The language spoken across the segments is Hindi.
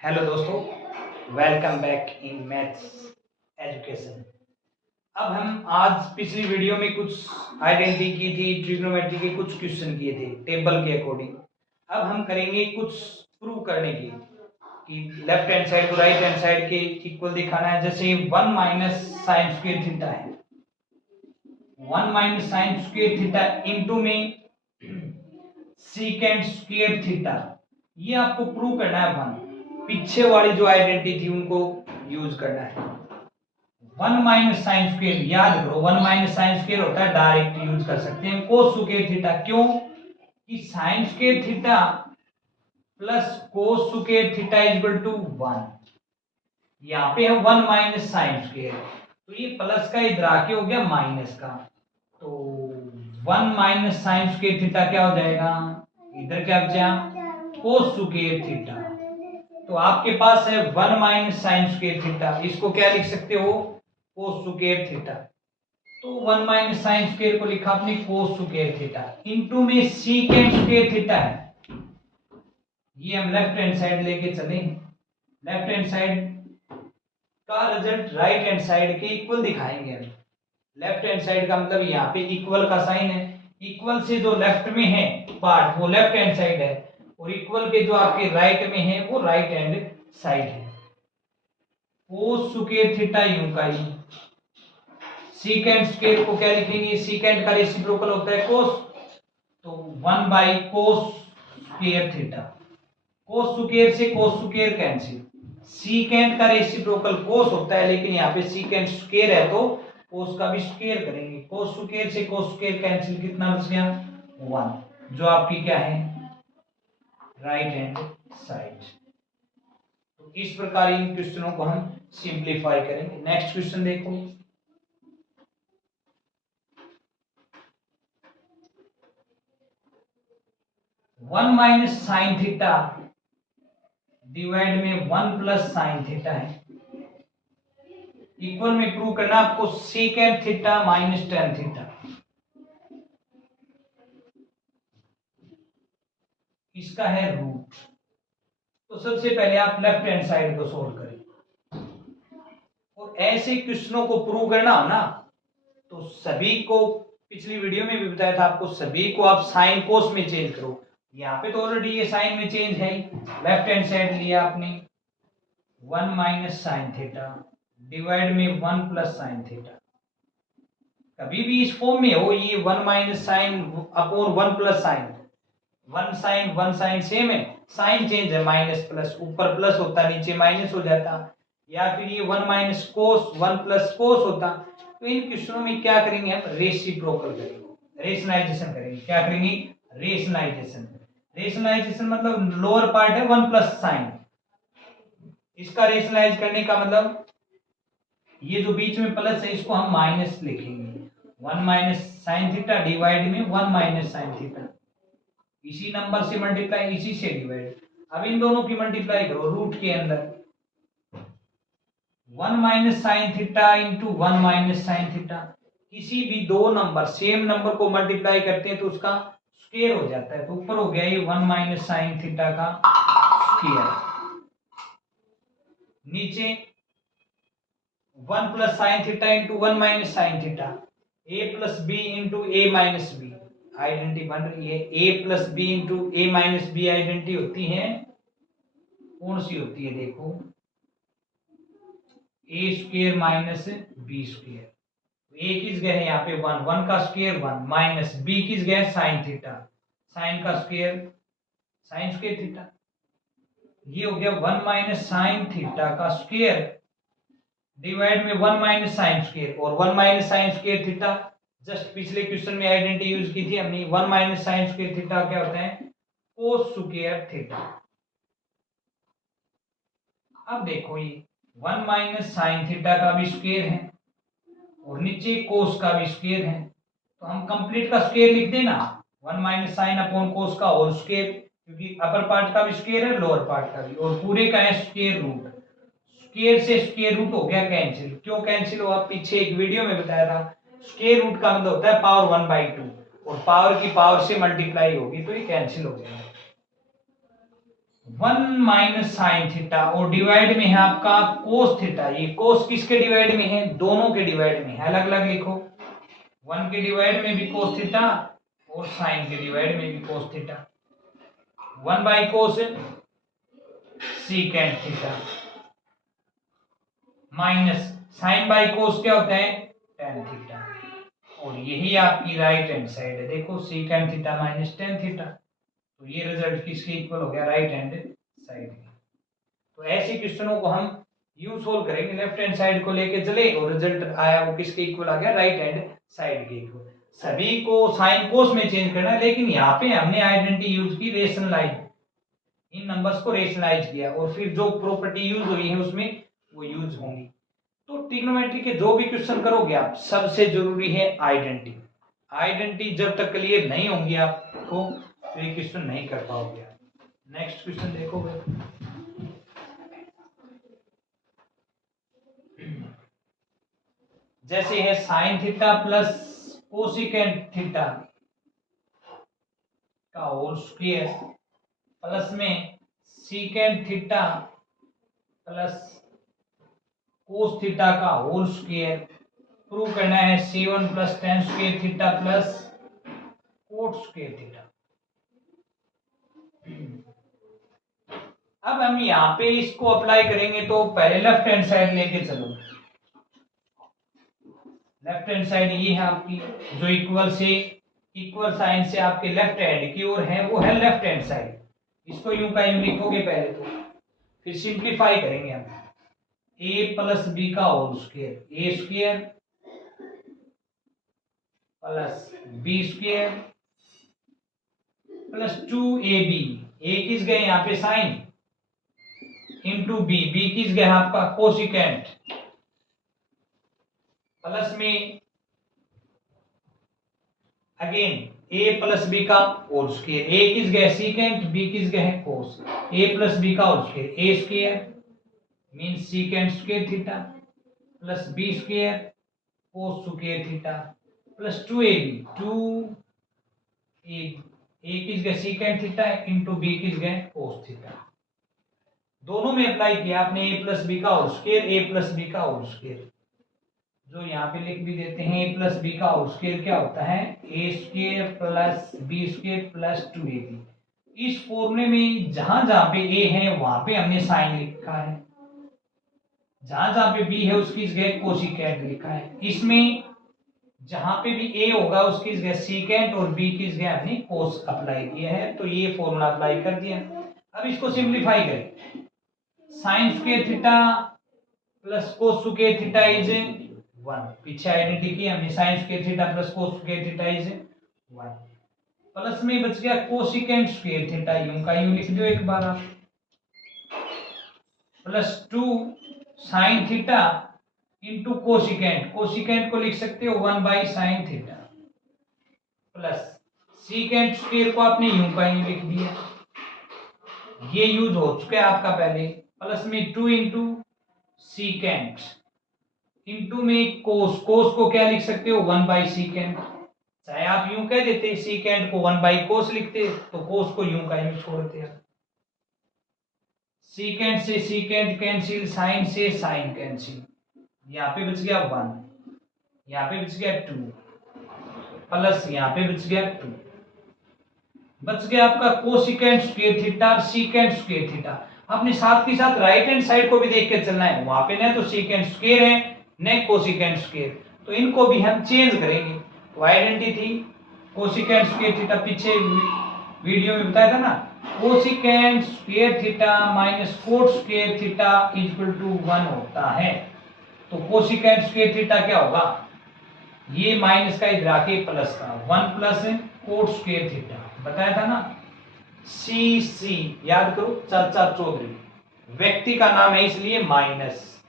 हेलो दोस्तों, welcome back in maths education. अब हम आज पिछली वीडियो में कुछ आइडेंटिटी की थी, ट्रिग्नोमेट्री के कुछ क्वेश्चन किए थे टेबल के अकॉर्डिंग। अब हम करेंगे कुछ प्रूव करने की कि लेफ्ट हैंड साइड को राइट हैंड साइड के इक्वल दिखाना है। जैसे 1 माइनस साइन स्क्वायर थीटा है, 1 minus sign square theta into में सीकेंट स्क्वायर थीटा, ये आपको प्रूव करना है। वन पीछे वाली जो आइडेंटिटी थी उनको यूज करना है। 1 माइनस साइन स्क्वायर याद करो, 1 माइनस साइन स्क्वायर होता है, डायरेक्ट यूज कर सकते हैं कोस स्क्वायर थीटा। क्यों कि sine square theta plus cos square theta is equal to 1। यहाँ पे है 1 माइनस साइन स्क्वायर, तो ये प्लस का इधर आके हो गया माइनस का, तो 1 माइनस साइन स्क्वायर थीटा क्या हो जाएगा, इधर क्या बचा कोस स्क्वायर थीटा। तो आपके पास है 1 माइनस साइन स्क्वायर थीटा, इसको क्या लिख सकते हो कोस स्क्वायर थीटा। तो 1 माइनस साइन स्क्वायर को लिखा आपने कोस स्क्वायर थीटा इनटू में सीकेंट स्क्वायर थीटा है। ये हम लेफ्ट हैंड साइड लेके चले, लेफ्ट हैंड साइड का रिजल्ट राइट हैंड साइड के इक्वल दिखाएंगे हम। लेफ्ट हैंड साइड का मतलब यहाँ पे इक्वल का साइन है, इक्वल से जो लेफ्ट में है पार्ट वो लेफ्ट हैंड साइड है, और इक्वल के जो आपके राइट में है वो राइट हैंड साइड है। कोस स्क्वायर थीटा यूं का ही, सीकेंट स्क्वायर को क्या लिखेंगे, सीकेंट का रेसिप्रोकल होता है कोस, तो 1 by cos square theta. Cos square से कोस स्क्वायर कैंसिल, सीकेंट का रेसिप्रोकल कोस होता है, लेकिन यहाँ पे सीकेंट स्क्वायर है तो कोस का भी स्क्वायर करेंगे। कोस स्क्वायर से कोस स्क्वायर कैंसिल, कितना बच गया 1, जो आपकी क्या है राइट हैंड साइड। तो इस प्रकार इन क्वेश्चनों को हम सिंप्लीफाई करेंगे। नेक्स्ट क्वेश्चन देखो, one minus sine theta divide में 1 प्लस साइन थीटा है, इक्वल में प्रूव करना आपको second theta minus tan theta. इसका है रूट। तो सबसे पहले आप लेफ्ट हैंड साइड को सोल्व करें, और ऐसे क्वेश्चनों को प्रूव करना हो ना तो सभी को, पिछली वीडियो में भी बताया था आपको, सभी को आप साइन कोस में चेंज करो। यहाँ पे तो ऑलरेडी ये साइन में चेंज है, लेफ्ट हैंड साइड लिया आपने 1 माइनस साइन थीटा डिवाइड में 1 प्लस साइन थीटा। कभी भी इस फॉर्म में हो, ये 1 minus sine upon 1 plus sign, one sine same है, साइन चेंज है, माइनस प्लस, ऊपर प्लस होता नीचे माइनस हो जाता, या फिर ये 1 माइनस कोस 1 प्लस कोस होता। तो इन क्वेश्चनों में क्या करेंगे हम, रेसिप्रोकल करेंगे, रेशनलाइजेशन करेंगे। क्या करेंगे, रेशनलाइजेशन। रेशनलाइजेशन मतलब लोअर पार्ट है 1 प्लस साइन, इसका रेशनलाइज करने का मतलब ये जो बीच में प्लस है इसको हम माइनस लिखेंगे, 1 माइनस साइन थीटा डिवाइड में 1 माइनस साइन थीटा, इसी नंबर से मल्टीप्लाई, इसी से डिवाइड। अब इन दोनों की मल्टीप्लाई करो रूट के अंदर, 1 minus sine theta into 1 minus sine theta. किसी भी दो नंबर सेम नंबर को मल्टीप्लाई करते हैं तो उसका स्क्वायर हो जाता है, तो ऊपर हो गया ये 1 माइनस साइन थीटा का स्क्वायर, नीचे 1 plus sine theta into 1 minus sine theta, A plus B into A minus B identity बन रही है। A plus B into A minus B identity होती है, कौन सी होती है देखो, A square minus B square. A किस गए यहाँ पे 1, 1 का स्क्वेयर 1, माइनस बी किस गए साइन थीटा, साइन का स्क्वेयर साइन स्क्वेयर थीटा। ये हो गया 1 माइनस साइन थीटा का स्क्वेयर डिवाइड में 1 माइनस साइन स्क्वेयर, और 1 minus sine square theta just पिछले क्वेश्चन में आइडेंटिटी यूज की थी हमने। 1 माइनस साइन स्क्वेयर थीटा क्या होता है, कोस स्क्वेयर थीटा। अब देखो ये 1 माइनस साइन थीटा का भी स्क्वेयर है और नीचे कोस का भी स्क्वेयर है, तो हम कंप्लीट का स्क्वेयर लिख देना, 1 माइनस साइन अपॉन कोस का होल स्क्वेयर, क्योंकि अपर पार्ट का भी स्क्वेयर है लोअर पार्ट का भी, और पूरे का है स्क्वेयर रूट। स्क्वेयर से स्क्वेयर रूट हो गया कैंसिल। क्यों कैंसिल हुआ, पीछे एक वीडियो में बताया था, स्क्वेयर रूट का मतलब होता है पावर 1/2, और पावर की पावर से मल्टीप्लाई होगी तो ये कैंसिल हो गया। 1 माइनस साइन थीटा और डिवाइड में है आपका कोस थीटा। ये कोस किसके डिवाइड में है? दोनों के डिवाइड में है, अलग अलग लिखो। 1 के डिवाइड में भी कोस थीटा और साइन के डिवाइड में भी cos theta. 1 by cos secant theta minus sine by cos क्या होता है? Tan theta. और यही आपकी राइट हैंड साइड है। देखो secant theta minus tan theta, तो ये रिजल्ट किसके इक्वल हो गया? Right hand side. तो ऐसे क्वेश्चनों को हम यूज सोल्व करेंगे, लेफ्ट हैंड साइड को लेके चले और रिजल्ट आया वो किसके इक्वल आ गया? राइट हैंड साइड के इक्वल। सभी को साइन कोस में चेंज करना है, लेकिन यहाँ पे हमने आइडेंटिटी यूज की, रेशनलाइज, इन नंबर्स को रेशनलाइज किया और फिर जो प्रॉपर्टी यूज हुई है उसमें वो यूज होंगी। तो ट्रिग्नोमेट्री के जो भी क्वेश्चन करोगे आप, सबसे जरूरी है आइडेंटिटी। आइडेंटिटी जब तक क्लियर नहीं होंगी आपको तो ये क्वेश्चन नहीं कर पाओगे। नेक्स्ट क्वेश्चन देखोगे, जैसे है sign theta plus cosecant theta का होल स्क्वायर प्लस में secant theta plus cos theta का होल स्क्वायर। प्रूव करना है C1 plus tan square theta plus cot square theta. अब हम यहाँ पे इसको अप्लाई करेंगे, तो पहले लेफ्ट हैंड साइड लेके चलो। लेफ्ट हैंड साइड ये है आपकी, जो इक्वल साइन से आपके लेफ्ट हैंड की ओर है वो है लेफ्ट हैंड साइड। इसको यूं का यूं लिखोगे पहले, तो फिर सिंप्लीफाई करेंगे हम। a प्लस बी का whole square, A square plus B square plus 2ab। A किस गए यहाँ पे? साइन इंटू बी किस गए आपका? कोसिकेंट प्लस में अगेन a प्लस बी का होल स्क्वायर। ए किस गए? सीकेंट, बी किस गए? कोस। a प्लस बी का whole square, A square means secant square theta plus B square cos square theta plus 2ab। 2a किस गए? सीकेंट थीटा इंटू बी किस गए? Cos theta. दोनों में अप्लाई किया आपने a प्लस बी का whole square, a plus B का होल स्क्वायर, जो यहाँ पे लिख भी देते हैं। a प्लस बी का होल स्क्वायर क्या होता है? A square plus B square plus 2ab। इस फॉर्मूले में जहां जहां पे a है वहां पे हमने साइन लिखा है, जहां जहां पे b है उसकी जगह कोसिकेंट लिखा है। इसमें जहां पे भी a होगा उसकी जगह सीकेंट और b की जगह हमने कोस अप्लाई किया है। तो ये फॉर्मूला अप्लाई कर दिया। अब इसको सिंप्लीफाई करें। Sign square theta plus cos square theta is 1। पीछे आइडेंटिटी की हमने, sign square theta plus cos square theta is 1। Plus में बच गया कोसिकेंट स्क्वायर थीटा, यूं का यूं लिख दो एक बार आप, plus 2 sign theta into cosecant. Cosecant को लिख सकते हो 1 by sine theta plus secant square को आपने यूं का यूं लिख दिया, ये यूज हो चुका है आपका पहले। प्लस में 2 इंटू सीकेंट इंटू में कोस। कोस को क्या लिख सकते हो? 1 बाई सीकेंट। चाहे आप यूं कह देते सीकेंट को 1 बाई कोस लिखते, तो कोस को यूं का यूं छोड़ते हैं। सीकेंट से सीकेंट कैंसिल, साइन से साइन कैंसिल, यहाँ पे बच गया 1, यहाँ पे बच गया 2 प्लस यहाँ पे बच गया 2। बच गया आपका कोसिकेंट स्क्वायर थीटा और सीकेंट स्क्वायर थीटा। आपने साथ के साथ राइट हैंड साइड को भी देख के चलना है, वहां पे न तो सीकेंट स्क्वायर है न कोसिकेंट स्क्वायर, तो इनको भी हम चेंज करेंगे। तो आइडेंटिटी थी कोसिकेंट स्क्वायर थीटा, पीछे वीडियो में बताया था ना, cosecant square theta minus cot square theta equal to 1 होता है। तो कोसिकेंट स्क्वायर थीटा क्या होगा? ये माइनस का इधर आके प्लस का 1 प्लस कोट स्क्वायर थीटा, बताया था ना। सी याद करो, चाचा चौधरी व्यक्ति का नाम है इसलिए माइनस,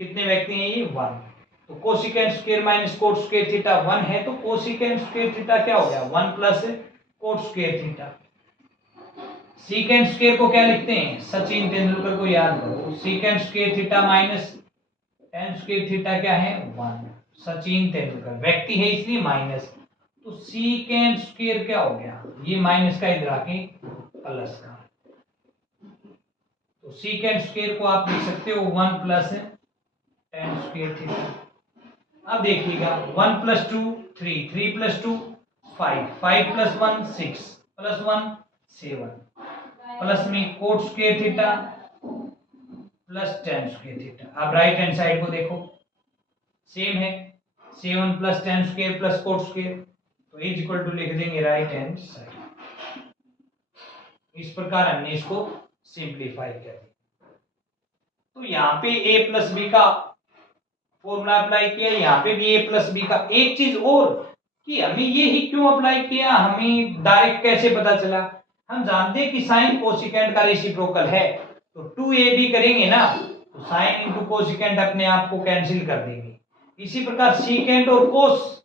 कितने व्यक्ति हैं ये? 1। तो cosecant square minus cot square theta 1 है, तो कोसिकेंट स्क्वायर थीटा क्या हो गया? 1 plus cot square theta. Secant square को क्या लिखते हैं? सचिन तेंदुलकर को याद करो। Secant square theta minus ten square theta क्या है? 1। सचिन तेंदुलकर व्यक्ति है इसलिए माइनस, तो सीकेंट स्क्वायर क्या हो गया? ये माइनस का इधर आके प्लस का। तो सीकेंड स्क्वायर को आप लिख सकते हो 1 प्लस टेन स्क्वायर थीटा। अब देखिएगा 1 plus 2 3, 3 plus 2 5, 5 plus 1 6 plus 1 7 plus में cot square theta plus tan square theta. अब राइट हैंड साइड को देखो, सेम है, 7 plus tan square plus cot square, तो इज इक्वल टू लिख देंगे राइट हैंड साइड। इस प्रकार हमने इसको सिंप्लीफाई कर दिया। तो यहाँ पे a प्लस बी का फॉर्मूला अप्लाई किया, यहाँ पे भी a प्लस बी का। एक चीज और कि हमें ये ही क्यों अप्लाई किया, हमें डायरेक्ट कैसे पता चला? हम जानते हैं कि साइन कोसिकेंट का रेसिप्रोकल है, तो 2ab करेंगे ना, तो साइन इंटू कोसिकेंट अपने आप को कैंसिल कर देंगे। इसी प्रकार सीकेंट और कोस,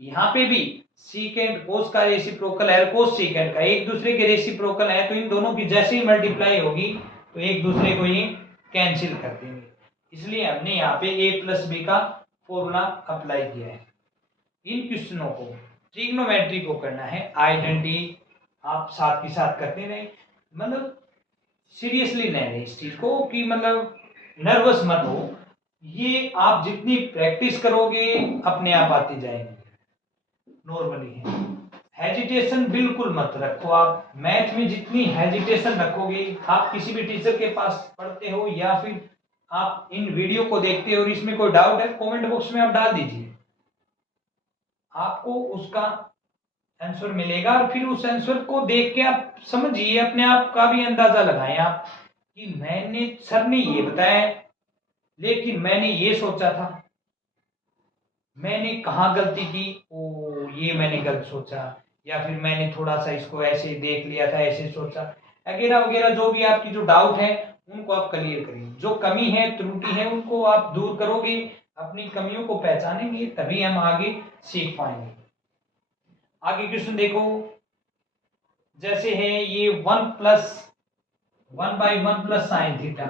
यहाँ पे भी सीकेंट कोस का रेसिप्रोकल है, कोस सीकेंट का एक दूसरे के रेसिप्रोकल है, तो इन दोनों की जैसे ही मल्टीप्लाई होगी तो एक दूसरे को ये कैंसिल कर देंगे। इसलिए हमने यहाँ पे a प्लस बी का फॉर्मूला अप्लाई किया है। इन क्वेश्चनों को ट्रिग्नोमेट्री को करना है, आइडेंटिटी आप साथ के साथ करते रहे, मतलब सीरियसली नहीं ले इस चीज को कि मतलब नर्वस मत हो। ये आप जितनी प्रैक्टिस करोगे अपने आप आती जाएंगे, नॉर्मली है। हेजिटेशन बिल्कुल मत रखो। आप मैथ में जितनी हेजिटेशन रखोगे, आप किसी भी टीचर के पास पढ़ते हो या फिर आप इन वीडियो को देखते हो और इसमें कोई डाउट है कमेंट बॉक्स में आप डाल दीजिए, आपको उसका आंसर मिलेगा। और फिर उस आंसर को देख के आप समझिए, अपने आप का भी अंदाजा लगाएं आप कि मैंने सर ने ये बताया लेकिन मैंने ये सोचा था, मैंने कहाँ गलती की, ओ ये मैंने गलत सोचा, या फिर मैंने थोड़ा सा इसको ऐसे देख लिया था, ऐसे सोचा, वगैरह वगैरह। जो भी आपकी जो डाउट है उनको आप क्लियर करिए, जो कमी है त्रुटि है उनको आप दूर करोगे, अपनी कमियों को पहचानेंगे, तभी हम आगे सीख पाएंगे। आगे क्वेश्चन देखो, जैसे है ये 1 plus 1/1 plus sine theta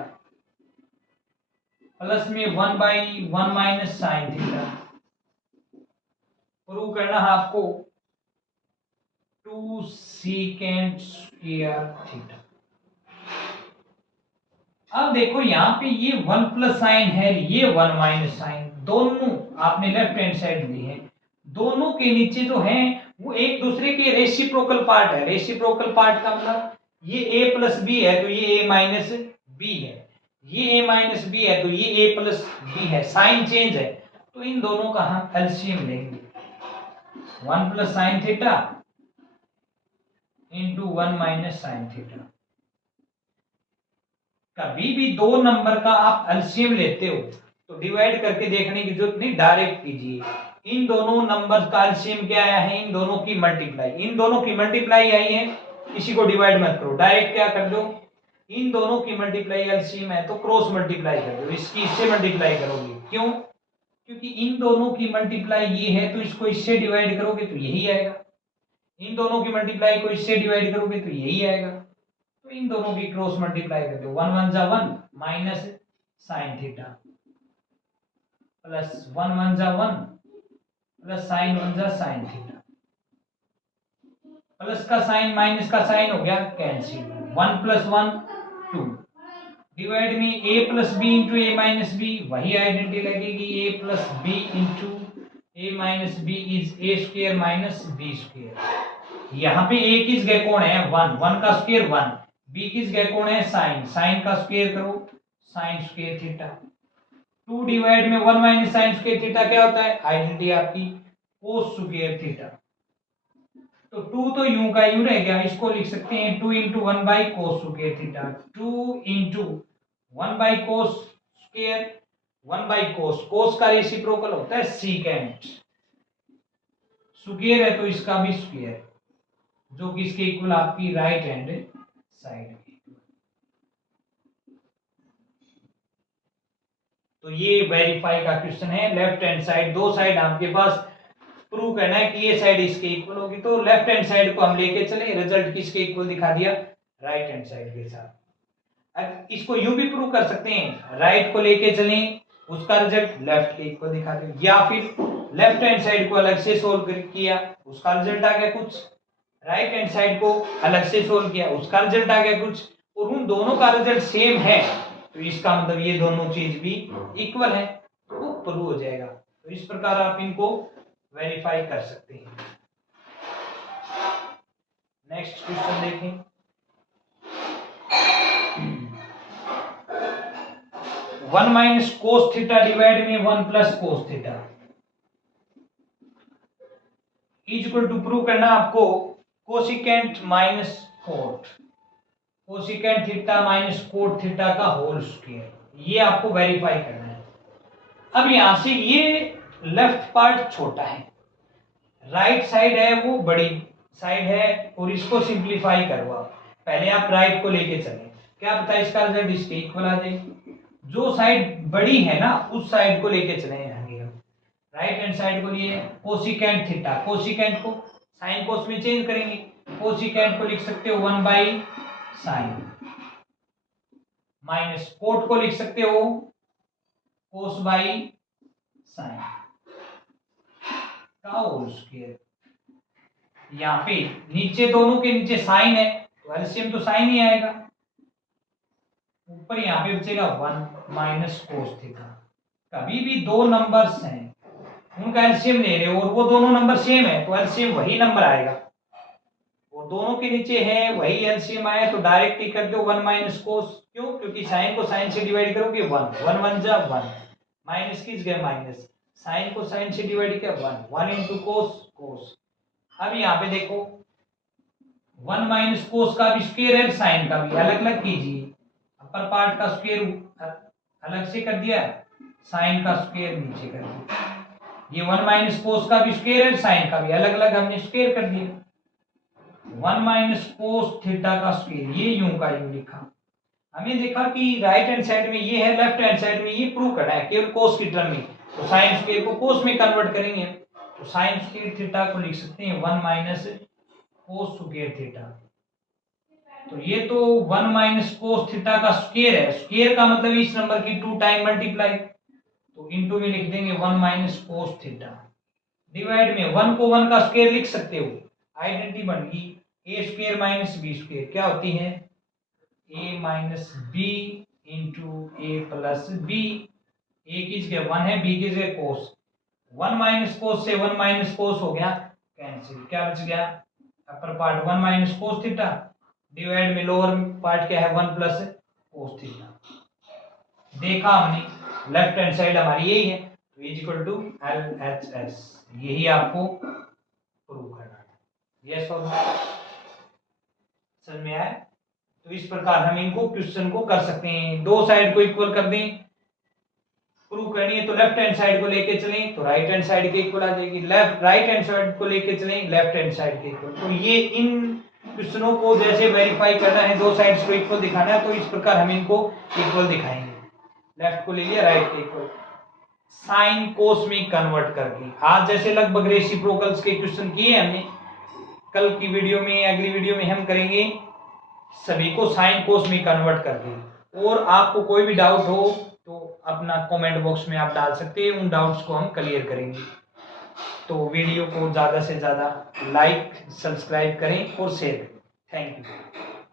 plus में 1/1 माइनस साइन थीटा, प्रूव करना है आपको 2 सीकेंट स्क्वायर थीटा। अब देखो यहाँ पे ये 1 प्लस साइन है, ये 1 माइनस साइन, दोनों आपने लेफ्ट हैंड साइड ली है, दोनों के नीचे जो है वो एक दूसरे के रेसिप्रोकल पार्ट है। रेसिप्रोकल पार्ट का मतलब ये a प्लस बी है तो ये a माइनस बी है, ये a माइनस बी है तो ये a प्लस बी है, साइन चेंज है, तो इन दोनों का हम एलसीएम लेंगे। 1 plus sine theta into 1 minus sine theta. कभी भी दो नंबर का आप एलसीएम लेते हो तो डिवाइड करके देखने की जरूरत नहीं, डायरेक्ट कीजिए। इन दोनों नंबर का एलसीएम क्या आया है, इन दोनों की मल्टीप्लाई, इन दोनों की मल्टीप्लाई आई है, किसी को डिवाइड मत करो, डायरेक्ट क्या कर दो, इन दोनों की मल्टीप्लाई एलसीएम है तो क्रॉस मल्टीप्लाई कर दो, इसकी इससे मल्टीप्लाई करोगे। क्यों? क्योंकि इन दोनों की मल्टीप्लाई ये है तो इसको इससे डिवाइड करोगे तो यही आएगा, इन दोनों की मल्टीप्लाई को इससे डिवाइड करोगे तो यही आएगा, तो इन दोनों की क्रॉस मल्टीप्लाई कर दो। 1 1 जा 1 माइनस साइन थीटा प्लस 1 1 जा 1 प्लस साइन 1 जा साइन थीटा, प्लस का साइन माइनस का साइन हो गया कैंसिल, 1 प्लस 1 2, डिवाइड में a plus B into A minus b, वही आइडेंटिटी लगेगी, a plus B into A minus b is a square minus b square. यहाँ पे a किस गए कौन है 1, 1 का स्क्वायर 1, b किस गए कौन है साइन, साइन का स्क्वायर करो साइन स्क्वायर थीटा, 2 डिवाइड में 1 माइनस साइन स्क्वायर थीटा क्या होता है, आइडेंटिटी आपकी कोस स्क्वायर थीटा। तो 2 तो यूं का यूं रह गया, इसको लिख सकते हैं 2 into 1 by cos square theta, 2 into 1 by cos square, 1 by cos, cos का रेसिप्रोकल होता है सीकेंट, स्क्वायर है तो इसका भी स्क्वायर, जो कि इसके इक्वल आपकी राइट हैंड साइड। तो ये वेरीफाई का क्वेश्चन है, लेफ्ट हैंड साइड, दो साइड आपके पास प्रूव करना है कि ये साइड इसके इक्वल होगी, तो लेफ्ट हैंड साइड को हम लेके चले, रिजल्ट किसके इक्वल दिखा दिया, राइट हैंड साइड के साथ। अब इसको यूं भी प्रूव कर सकते हैं, राइट को लेके चलें उसका रिजल्ट लेफ्ट के इक्वल दिखा दें, या फिर लेफ्ट हैंड साइड को अलग से सोल्व किया उसका रिजल्ट आ गया कुछ, राइट हैंड साइड को अलग से सोल्व किया उसका रिजल्ट आ गया कुछ, और उन दोनों का रिजल्ट सेम है तो इसका मतलब ये दोनों चीज भी इक्वल है, तो वो प्रूव हो जाएगा। तो इस प्रकार आप इनको वेरीफाई कर सकते हैं। नेक्स्ट क्वेश्चन देखें। One minus cos theta divide में one plus cos theta equal to prove करना आपको cosecant minus cot, cosecant theta minus cot theta का होल स्क्वायर, ये आपको वेरीफाई करना है। अब यहां से ये लेफ्ट पार्ट छोटा है, राइट साइड है वो बड़ी साइड है, और इसको सिंप्लीफाई करो आप। पहले आप राइट को लेके चले, क्या पता इसका रिजल्ट इसके इक्वल आ जाए। जो साइड बड़ी है ना उस साइड को लेके चले आगे हम, राइट हैंड साइड को लिए कोसिकेंट थीटा, कोसिकेंट को साइन कोस में चेंज करेंगे, कोसिकेंट को लिख सकते हो 1 बाई साइन, माइनस कोट को लिख सकते हो कोस बाई साइन का होल स्क्वायर। यहाँ पे नीचे दोनों के नीचे साइन है तो एलसीएम तो साइन ही आएगा, ऊपर यहाँ पे बचेगा 1 माइनस कोस थीटा। कभी भी दो नंबर्स हैं उनका एलसीएम ले रहे हो और वो दोनों नंबर सेम है तो एलसीएम वही नंबर आएगा, और दोनों के नीचे है वही एलसीएम आया तो डायरेक्ट ही कर दो 1 माइनस कोस। क्यों? क्योंकि साइन को साइन से डिवाइड करोगे 1 1 1 जा 1, माइनस किस गए माइनस, साइन को साइन से डिवाइड किया 1 1 इंटू कोस कोस। अब यहाँ पे देखो 1 माइनस कोस का भी स्क्वायर है, साइन का भी, अलग अलग कीजिए, अपर पार्ट का स्क्वायर अलग से कर दिया, साइन का स्क्वायर नीचे कर दिया। ये 1 माइनस कोस का भी स्क्वायर है, साइन का भी, अलग अलग हमने स्क्वायर कर दिया। 1 माइनस कोस थीटा का स्क्वायर, ये यूं का यूं लिखा। हमने देखा कि राइट हैंड साइड में ये है, लेफ्ट हैंड साइड में ये प्रूव करना है केवल कोस की टर्म में, तो साइन स्क्वायर को कोस में कन्वर्ट करेंगे, तो साइन स्क्वायर थीटा को लिख सकते हैं 1 माइनस कोस स्क्वायर थीटा। तो ये तो 1 माइनस कोस थीटा का स्क्वायर है, स्क्वायर का मतलब इस नंबर की 2 टाइम मल्टीप्लाई, तो इनटू में लिख देंगे 1 माइनस कोस थीटा, डिवाइड में 1 को 1 का स्क्वायर लिख सकते हो, आइडेंटिटी बन गई ए स्क्वायर माइनस बी स्क्वायर, क्या होती है ए माइनस बी इंटू ए प्लस बी, ए की जगह 1 है, बी की जगह कोस, 1 माइनस कोस से 1 माइनस कोस हो गया कैंसिल, क्या बच गया upper part 1 minus cos theta, divide में लोअर पार्ट क्या है 1 प्लस कोस थीटा। देखा हमने लेफ्ट हैंड साइड हमारी यही है, तो इज इक्वल टू LHS, यही आपको प्रूव करना है। यस और नो, समझ में आया? तो इस प्रकार हम इनको क्वेश्चन को कर सकते हैं, दो साइड को इक्वल कर दें, प्रूव करनी है तो लेफ्ट हैंड साइड को लेके चलें तो राइट हैंड साइड के इक्वल आ जाएगी, लेफ्ट राइट हैंड साइड को लेके चलें लेफ्ट हैंड साइड के इक्वल। तो ये इन क्वेश्चनों को जैसे वेरीफाई करना है, दो साइड्स को इक्वल दिखाना है, तो इस प्रकार हम इनको इक्वल दिखाएंगे, लेफ्ट को ले लिया राइट के इक्वल, साइन कोस में कन्वर्ट करके। आज जैसे लगभग रेसिप्रोकल्स के क्वेश्चन किए हमने, कल की वीडियो में अगली वीडियो में हम करेंगे सभी को साइन कोस में कन्वर्ट करके। और आपको कोई भी डाउट हो तो अपना कमेंट बॉक्स में आप डाल सकते हैं, उन डाउट्स को हम क्लियर करेंगे। तो वीडियो को ज़्यादा से ज़्यादा लाइक सब्सक्राइब करें और शेयर करें। Thank you.